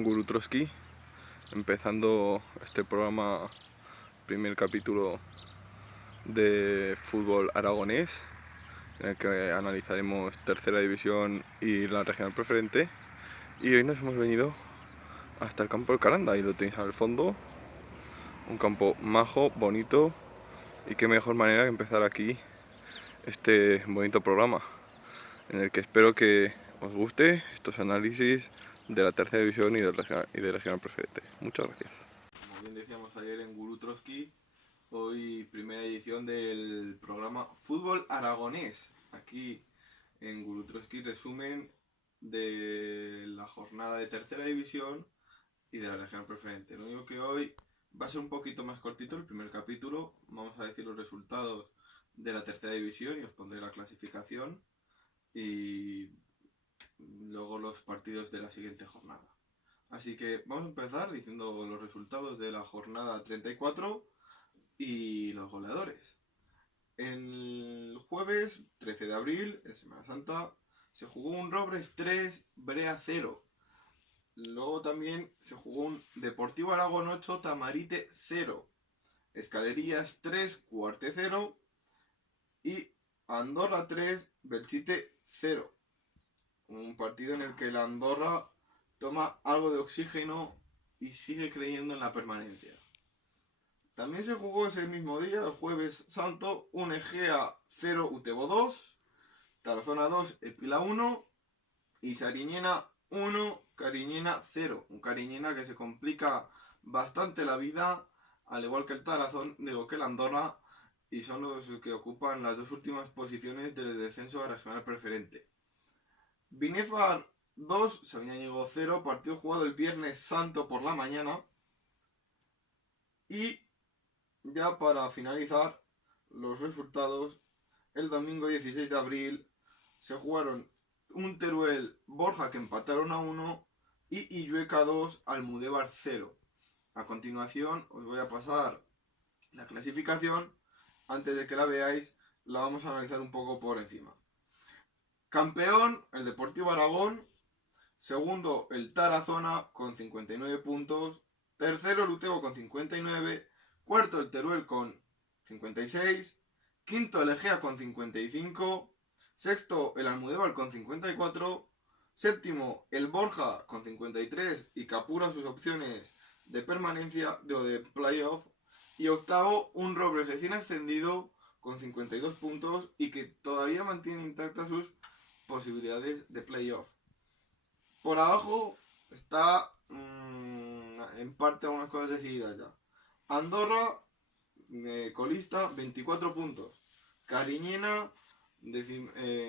Guru Trotsky, empezando este programa, primer capítulo de fútbol aragonés, en el que analizaremos tercera división y la regional preferente. Y hoy nos hemos venido hasta el campo del Caranda, y lo tenéis al fondo, un campo majo, bonito, y qué mejor manera que empezar aquí este bonito programa, en el que espero que os guste estos análisis de la tercera división y de regional preferente. Muchas gracias. Como bien decíamos ayer en Guru Trotsky, hoy primera edición del programa Fútbol Aragonés. Aquí en Guru Trotsky, resumen de la jornada de tercera división y de la regional preferente. Lo único que hoy va a ser un poquito más cortito el primer capítulo. Vamos a decir los resultados de la tercera división y os pondré la clasificación y luego los partidos de la siguiente jornada. Así que vamos a empezar diciendo los resultados de la jornada 34 y los goleadores. El jueves 13 de abril, en Semana Santa, se jugó un Robles 3, Brea 0. Luego también se jugó un Deportivo Aragón 8, Tamarite 0. Escalerías 3, Cuarte 0. Y Andorra 3, Belchite 0. Un partido en el que la Andorra toma algo de oxígeno y sigue creyendo en la permanencia. También se jugó ese mismo día, el jueves santo, un Egea 0, Utebo 2, Tarazona 2, Epila 1 y Sariñena 1, Cariñena 0. Un Cariñena que se complica bastante la vida, al igual que el Tarazón, que el Andorra, y son los que ocupan las dos últimas posiciones del descenso a regional preferente. Binefar 2, Sabiñánigo 0, partido jugado el viernes santo por la mañana. Y ya para finalizar los resultados, el domingo 16 de abril se jugaron un Teruel Borja que empataron a 1 y Illueca 2, Almudévar 0. A continuación os voy a pasar la clasificación. Antes de que la veáis, la vamos a analizar un poco por encima. Campeón, el Deportivo Aragón. Segundo, el Tarazona con 59 puntos. Tercero, el Utebo con 59. Cuarto, el Teruel con 56. Quinto, el Egea con 55. Sexto, el Almudévar con 54. Séptimo, el Borja con 53 y que apura sus opciones de permanencia o de playoff. Y octavo, un Robles recién ascendido con 52 puntos y que todavía mantiene intactas sus posibilidades de playoff. Por abajo está en parte algunas cosas decididas ya. Andorra, colista, 24 puntos. Cariñena,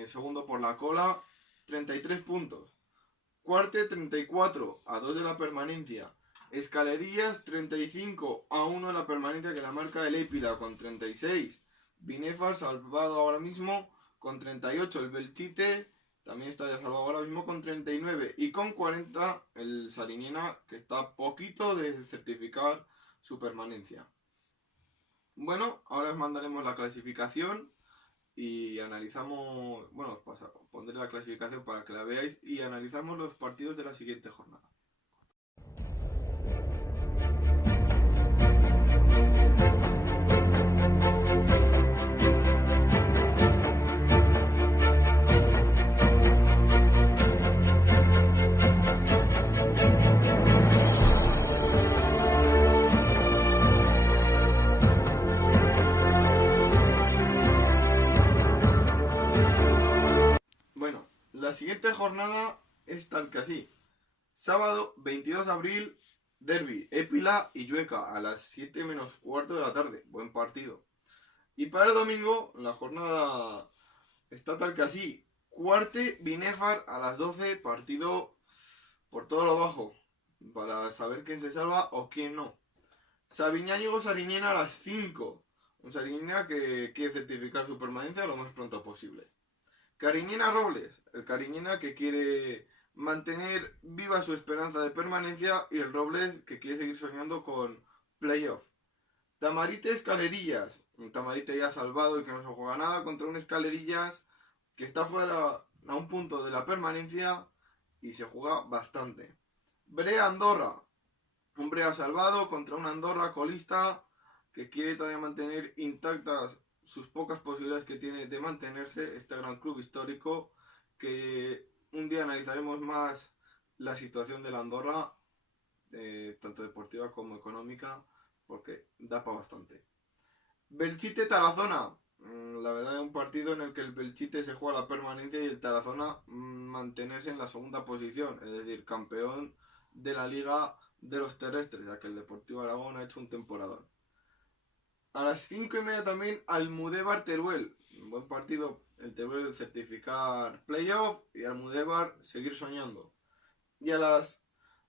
segundo por la cola, 33 puntos. Cuarte, 34, a 2 de la permanencia. Escalerías, 35, a 1 de la permanencia, que la marca el Épida con 36. Binefar, salvado ahora mismo, con 38. El Belchite también está salvado ahora mismo con 39. Y con 40 el Sariñena, que está a poquito de certificar su permanencia. Bueno, ahora os mandaremos la clasificación y analizamos, bueno, pondré la clasificación para que la veáis y analizamos los partidos de la siguiente jornada. Bueno, la siguiente jornada es tal que así. Sábado 22 de abril, derbi, Épila y Illueca a las 7 menos cuarto de la tarde. Buen partido. Y para el domingo, la jornada está tal que así. Cuarte, Binefar a las 12, partido por todo lo bajo, para saber quién se salva o quién no. Sabiñánigo Sariñena a las 5. Un Sariñena que quiere certificar su permanencia lo más pronto posible. Cariñena Robles, el Cariñena que quiere mantener viva su esperanza de permanencia y el Robles que quiere seguir soñando con playoff. Tamarite Escalerillas, un Tamarite ya salvado y que no se juega nada contra un Escalerillas que está fuera a un punto de la permanencia y se juega bastante. Brea Andorra. Un Brea salvado contra una Andorra colista que quiere todavía mantener intactas sus pocas posibilidades que tiene de mantenerse, este gran club histórico, que un día analizaremos más la situación de la Andorra, tanto deportiva como económica, porque da para bastante. Belchite Tarazona. La verdad es un partido en el que el Belchite se juega la permanencia y el Tarazona mantenerse en la segunda posición, es decir, campeón de la Liga de los Terrestres, ya que el Deportivo Aragón ha hecho un temporadón. A las 5:30 también Almudévar Teruel. Un buen partido, el Teruel certificar playoff y Almudévar seguir soñando. Y a las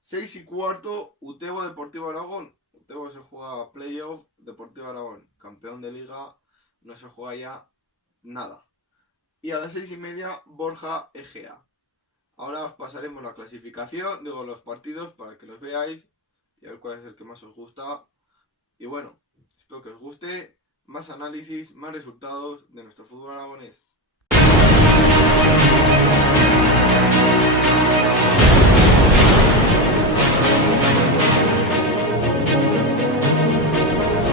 6:15 Utebo Deportivo Aragón. Utebo se juega playoff, Deportivo Aragón, campeón de liga, no se juega ya nada. Y a las 6:30 Borja Egea. Ahora os pasaremos la clasificación, digo los partidos para que los veáis y a ver cuál es el que más os gusta. Y bueno, espero que os guste más análisis, más resultados de nuestro fútbol aragonés.